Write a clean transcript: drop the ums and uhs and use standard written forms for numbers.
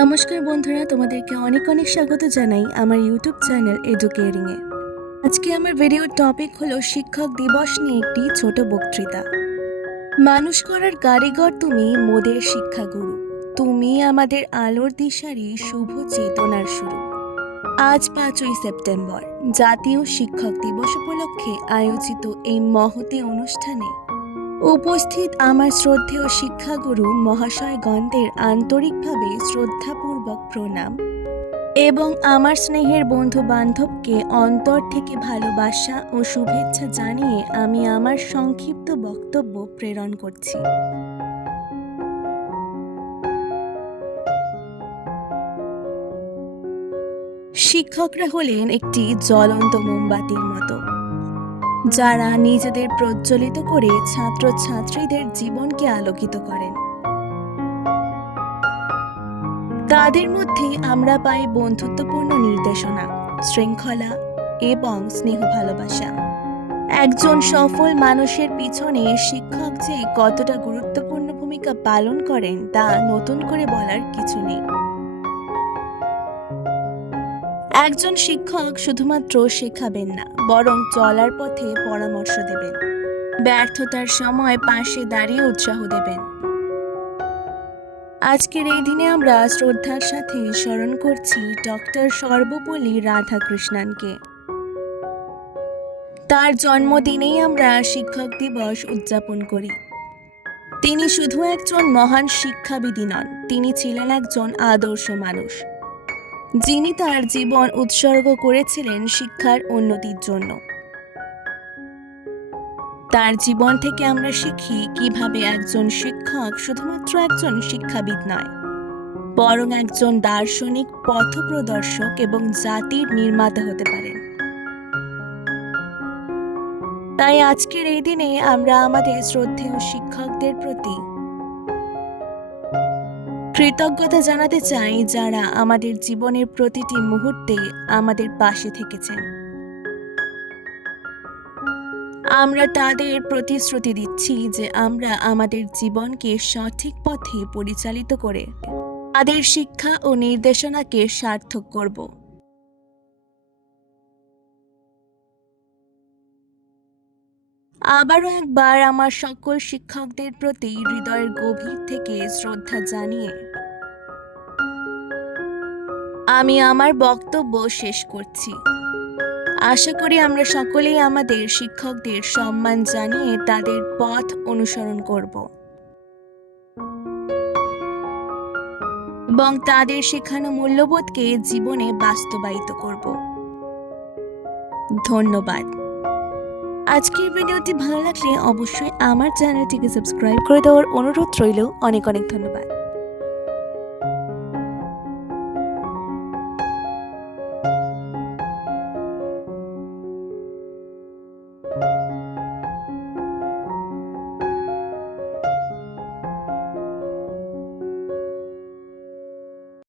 নমস্কার বন্ধুরা, তোমাদেরকে অনেক অনেক স্বাগত জানাই আমার ইউটিউব চ্যানেল এডুকেয়ারিংয়ে। আজকে আমার ভিডিওর টপিক হলো শিক্ষক দিবস নিয়ে একটি ছোট বক্তৃতা। মানুষ করার কারিগর তুমি, মোদের শিক্ষাগুরু। তুমি আমাদের আলোর দিশারি, শুভ চেতনার শুরু। আজ 5ই সেপ্টেম্বর জাতীয় শিক্ষক দিবস উপলক্ষে আয়োজিত এই মহতী অনুষ্ঠানে উপস্থিত আমার শ্রদ্ধেয় শিক্ষাগুরু মহাশয়গণদের আন্তরিকভাবে শ্রদ্ধাপূর্বক প্রণাম এবং আমার স্নেহের বন্ধু বান্ধবকে অন্তর থেকে ভালোবাসা ও শুভেচ্ছা জানিয়ে আমি আমার সংক্ষিপ্ত বক্তব্য প্রেরণ করছি। শিক্ষকরা হলেন একটি জ্বলন্ত মোমবাতির মতো, যারা নিজেদের প্রজ্বলিত করে ছাত্রছাত্রীদের জীবনকে আলোকিত করেন। তাদের মধ্যে আমরা পাই বন্ধুত্বপূর্ণ নির্দেশনা, শৃঙ্খলা এবং স্নেহ ভালোবাসা। একজন সফল মানুষের পিছনে শিক্ষক যে কতটা গুরুত্বপূর্ণ ভূমিকা পালন করেন তা নতুন করে বলার কিছু নেই। একজন শিক্ষক শুধুমাত্র শেখাবেন না, বরং চলার পথে পরামর্শ দেবেন, ব্যর্থতার সময় পাশে দাঁড়িয়ে উৎসাহ দেবেন। আজকের এই দিনে আমরা শ্রদ্ধার সাথে স্মরণ করছি ডক্টর সর্বপল্লী রাধাকৃষ্ণনকে। তার জন্মদিনেই আমরা শিক্ষক দিবস উদযাপন করি। তিনি শুধু একজন মহান শিক্ষাবিদই নন, তিনি ছিলেন একজন আদর্শ মানুষ, যিনি তার জীবন উৎসর্গ করেছিলেন শিক্ষার উন্নতির জন্য। তার জীবন থেকে আমরা শিখি কিভাবে একজন শিক্ষক শুধুমাত্র একজন শিক্ষাবিদ নয়, বরং একজন দার্শনিক, পথপ্রদর্শক এবং জাতির নির্মাতা হতে পারেন। তাই আজকের এই দিনে আমরা আমাদের শ্রদ্ধেয় শিক্ষকদের প্রতি কৃতজ্ঞতা জানাতে চাই, যারা আমাদের জীবনের প্রতিটি মুহূর্তে আমাদের পাশে থেকেছেন। আমরা তাদের প্রতিশ্রুতি দিচ্ছি যে আমরা আমাদের জীবনকে সঠিক পথে পরিচালিত করে তাদের শিক্ষা ও নির্দেশনাকে সার্থক করব। আবারও একবার আমার সকল শিক্ষকদের প্রতি হৃদয়ের গভীর থেকে শ্রদ্ধা জানিয়ে আমি আমার বক্তব্য শেষ করছি। আশা করি আমরা সকলেই আমাদের শিক্ষকদের সম্মান জানিয়ে তাদের পথ অনুসরণ করব এবং তাদের শেখানো মূল্যবোধকে জীবনে বাস্তবায়িত করব। ধন্যবাদ। আজকের ভিডিওটি ভালো লাগলে অবশ্যই আমার চ্যানেলটিকে সাবস্ক্রাইব করে দেওয়ার অনুরোধ রইল। অনেক অনেক ধন্যবাদ।